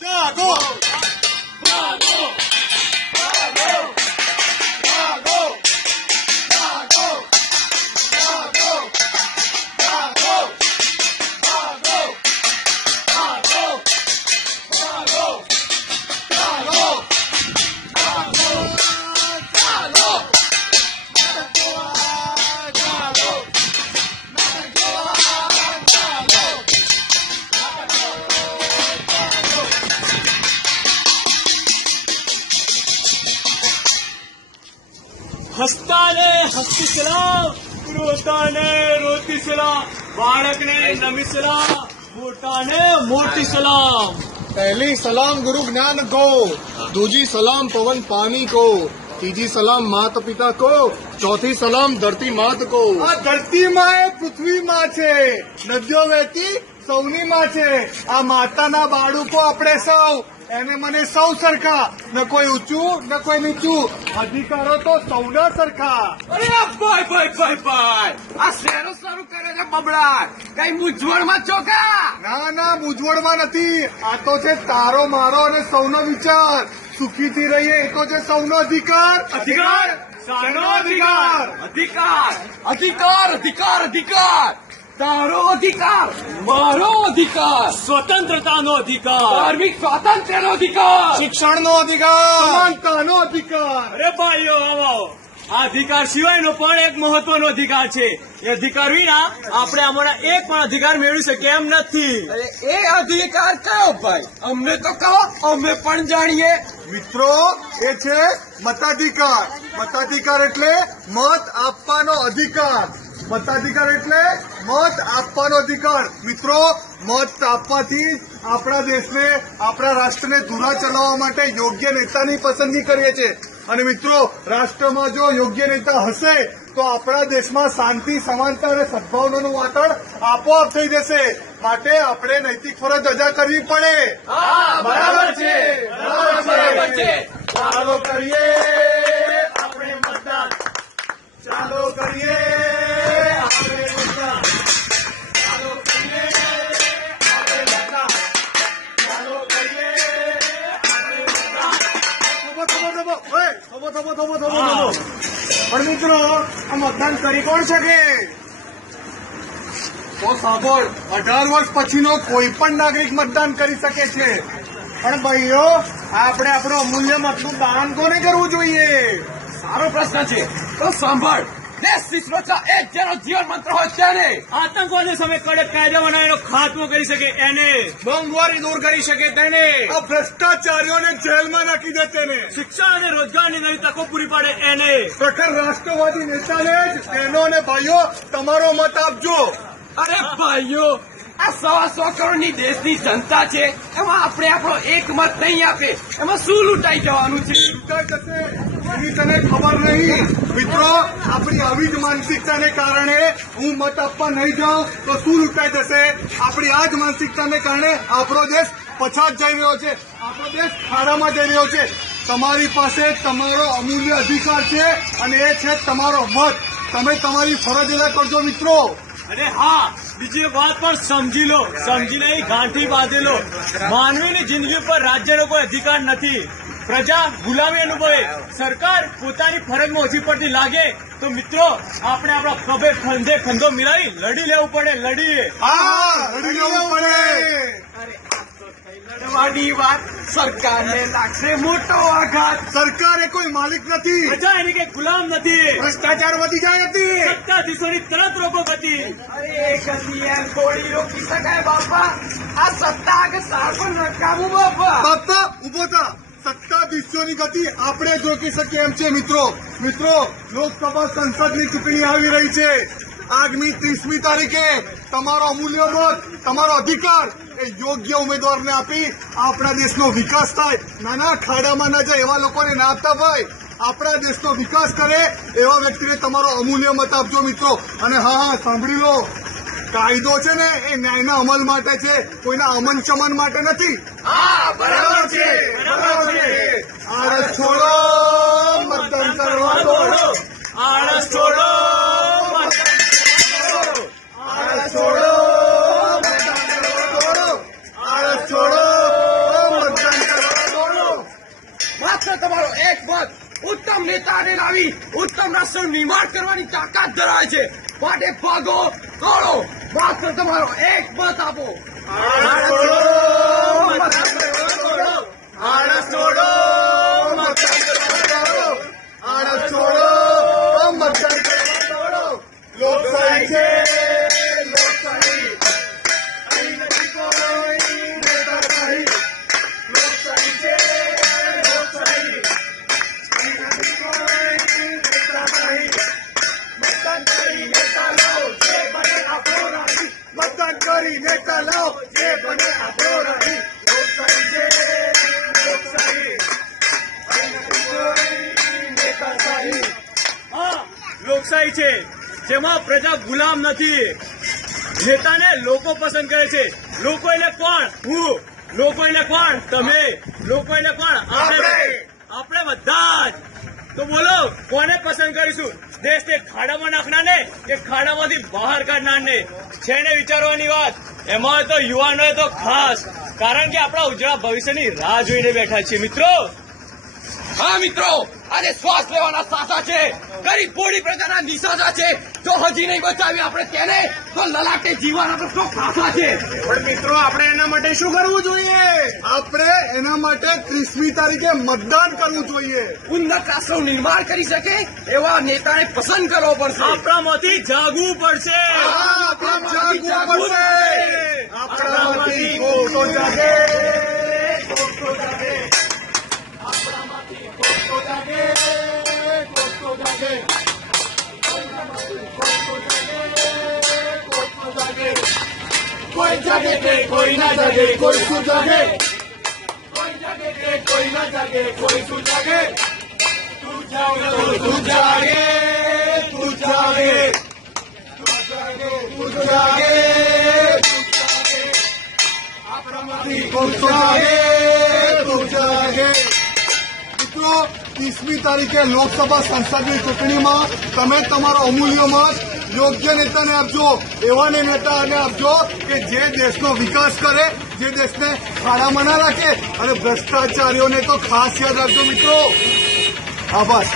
जागो जागो जागो जागो जागो जागो जागो जागो जागो जागो जागो હસતાને હસતી સલામ, રોતાને રોતી સલામ, બાળકને નમી સલામ, મોટાને મોટી સલામ। पहली सलाम गुरु ज्ञान को, दूजी सलाम पवन पानी को, तीजी सलाम माता पिता को, चौथी सलाम धरती मात को। आ धरती माँ ए पृथ्वी माँ छे, नदियों वહેતી સૌની માં છે। આ માતાના બાળકો આપણે સૌ, એને મને સૌ સરખા, ન કોઈ ઊંચું ન કોઈ નીચું, અધિકારો તો સૌના સરખા। અરે ભાઈ ભાઈ ભાઈ ભાઈ, આ શેરો શરૂ કરે છે બબડા, કઈ મૂંઝવણમાં છો કા? ના ના, મૂંઝવણમાં નથી। આ તો છે તારો મારો અને સૌનો વિચાર। સુખીથી રહીએ એ તો છે સૌનો અધિકાર। અધિકાર? શાનો અધિકાર? અધિકાર અધિકાર અધિકાર અધિકાર, તારો અધિકાર, મારો અધિકાર, સ્વતંત્રતાનો અધિકાર, ધાર્મિક સ્વાતંત્ર્યનો અધિકાર, શિક્ષણનો અધિકાર, સમાનતાનો અધિકાર। અરે ભાઈઓ આવો, આ અધિકાર સિવાયનો પણ એક મહત્વનો અધિકાર છે। એ અધિકાર વિના આપણે આમાંના એક પણ અધિકાર મેળવી શકીએ એમ નથી। અરે એ અધિકાર કયો ભાઈ? અમને તો કહો, અમે પણ જાણીએ। મિત્રો, એ છે મતાધિકાર। મતાધિકાર એટલે મત આપવાનો અધિકાર। મતાધિકાર એટલે મત આપવાનો અધિકાર। મિત્રો, મત આપવાથી આપણા દેશને, આપણા રાષ્ટ્રને ધુરા ચલાવવા માટે યોગ્ય નેતાની પસંદગી કરીએ છીએ। અને મિત્રો, રાષ્ટ્રમાં જો યોગ્ય નેતા હશે તો આપણા દેશમાં શાંતિ, સમાનતા અને સદભાવનાનું વાતાવરણ આપોઆપ થઈ જશે। માટે આપણે નૈતિક ફરજ અદા કરવી પડે। હા, બરાબર છે, બરાબર છે। ચાલો કરીએ આપણે મતદાન, ચાલો કરીએ આપણે મતદાન, ચાલો કરીએ આપણે મતદાન, ચાલો કરીએ આપણે મતદાન। થમો। પણ મિત્રો, આ મતદાન કરી કોણ શકે? તો સાંભળ, 18 વર્ષ પછીનો કોઈ પણ નાગરિક મતદાન કરી શકે છે। પણ ભાઈઓ, આપણે આપણો અમૂલ્ય મતનું દાન કોને કરવું જોઈએ? સારો પ્રશ્ન છે। તો સાંભળ, દેશની સુરક્ષા એ જેનો જીવન મંત્ર હોય તેને, આતંકવાદી સામે કડક કાયદા બનાવીનો ખાત્મો કરી શકે એને, મોંઘવારી દૂર કરી શકે તેને, આ ભ્રષ્ટાચારીઓને જેલમાં નાખી દે તેને, શિક્ષણ અને રોજગારની નવી તકો પૂરી પાડે એને, પ્રખર રાષ્ટ્રવાદી નેતાને જ બહેનો અને ભાઈઓ તમારો મત આપજો। અરે ભાઈઓ, આ 125 કરોડની દેશની જનતા છે, એમાં આપણે આપણો એક મત નહીં આપે, એમાં શું લૂંટાઈ જવાનું છે? એની તને ખબર નહીં। મિત્રો, આપણી આવી જ માનસિકતાને કારણે હું મત આપવા નહીં જાઉં તો શું લૂંટાઈ જશે? આપણી આ જ માનસિકતાને કારણે આપણો દેશ પછાત જઈ રહ્યો છે, આપણો દેશ ખાડામાં જઈ રહ્યો છે। તમારી પાસે તમારો અમૂલ્ય અધિકાર છે અને એ છે તમારો મત। તમે તમારી ફરજ અદા કરજો મિત્રો। અને હા, બીજી એક વાત પણ સમજી લો, સમજીને ગાંઠી બાંધી લો। માનવીની જિંદગી પર રાજ્યનો કોઈ અધિકાર નથી। પ્રજા ગુલામી અનુભવે, સરકાર પોતાની ફરજમાં ઓછી પડતી લાગે તો મિત્રો, આપણે આપણા ખભે ખંધે ખંધો મિલાવી લડી લેવું પડે, લડીએ। હા, લડી લેવું પડે। લડવાની વાત, સરકારને લાગશે મોટો આઘાત। સરકાર એ કોઈ માલિક નથી, પ્રજા એની કે ગુલામ નથી। ભ્રષ્ટાચાર વધી જાય હતી, સત્તાધીશોની તરત રોકો ગતિ। અરે ગતિ એમ થોડી રોકી શકાય બાપા, આ સત્તા આગળ સારું નકામું બાપા। બાપા ઉભો થા। સત્તાધીશોની ગતિ આપણે જ રોકી શકીએ એમ છે મિત્રો। મિત્રો, લોકસભા સંસદની ચૂંટણી આવી રહી છે। આગામી 30મી તારીખે તમારો અમૂલ્ય મત, તમારો અધિકાર એ યોગ્ય ઉમેદવારને આપી આપણા દેશનો વિકાસ થાય। નાના ખાડામાં ના જાય એવા લોકોને ના આપતા ભાઈ, આપણા દેશનો વિકાસ કરે એવા વ્યક્તિને તમારો અમૂલ્ય મત આપજો મિત્રો। અને હા, સાંભળી લો, કાયદો છે ને એ ન્યાયના અમલ માટે છે, કોઈના અમન ચમન માટે નથી। હા, બરાબર છે, બરાબર છે। આળસ છોડો, મતદાન કરવા દોડો, આળસ છોડો, આળસ છોડો, મતદાન કરવા દોડો, આળસ છોડો, જીતવાની તાકાત ધરાવે છે. માટે ભાગો દોડો, માત્ર તમારો એક મત આપો. આળસ છોડો, મતદાન કરો. આળસ છોડો, મતદાન કરો. આળસ છોડો, મતદાન કરો. લોકશાહી છે, લોકશાહી. અહીં નથી કોઈ નેતાશાહી. લોકશાહી છે, લોકશાહી. અહીં નથી કોઈ નેતાશાહી. મતદાન કરી નેતા લાવો, જે બને આપણો રાજી. મતદાન કરી નેતા લાવો, જે બને આપણો રાજી. લોકશાહી છે, લોકશાહી. અહીં નથી કોઈ નેતાશાહી. હા, લોકશાહી છે જેમાં પ્રજા ગુલામ નથી. નેતાને લોકો પસંદ કરે છે. લોકો એટલે કોણ? હું. લોકો એટલે કોણ? તમે. લોકો એટલે કોણ? આપણે બધા જ. તો બોલો, કોને પસંદ કરીશું? દેશને ખાડામાં નાખનારને કે ખાડામાંથી બહાર કાઢનારને? છે ને વિચારવાની વાત. એમાં તો યુવાનોએ તો ખાસ, કારણ કે આપણા ઉજળા ભવિષ્યની રાહ જોઈને બેઠા છીએ મિત્રો. હા મિત્રો, આજે શ્વાસ લેવાના સાસા છે, ગરીબ ભોળી પ્રજાના નિશાસા છે. જો હજી નહીં બચાવી આપણે તેને, તો લલાટે જીવવાના પ્રશ્નો ખાસા છે. પણ મિત્રો, આપણે એના માટે શું કરવું જોઈએ? આપણે એના માટે 30મી તારીખે મતદાન કરવું જોઈએ. ઉન્નત રાષ્ટ્રનું નિર્માણ કરી શકે એવા નેતાને પસંદ કરવો પડશે. આપણામાંથી જાગવું પડશે. આપણે જાગવું પડશે. આપણામાંથી કોક તો જાગે, કોક તો જાગે. આપણામાંથી કોક તો જાગે, કોક તો જાગે. કોઈ જાગે કે કોઈ ના જાગે, કોઈ શું જાગે? કોઈ જાગે કે કોઈ ના જાગે, કોઈ શું જાગે? તું જાગે, તું જાગે, તું જાગે, તું જાગે, તું જાગે, તું જાગે. આપણામાંથી કોક તો જાગે, તું જાગે. મિત્રો, 30મી તારીખે લોકસભા સંસદની ચૂંટણીમાં તમે તમારો અમૂલ્ય મત યોગ્ય નેતાને આપજો. એવા નેતાને આપજો કે જે દેશનો વિકાસ કરે, જે દેશને ખાડામાં ના રાખે. અને ભ્રષ્ટાચારીઓને તો ખાસ યાદ રાખજો મિત્રો. આભાર.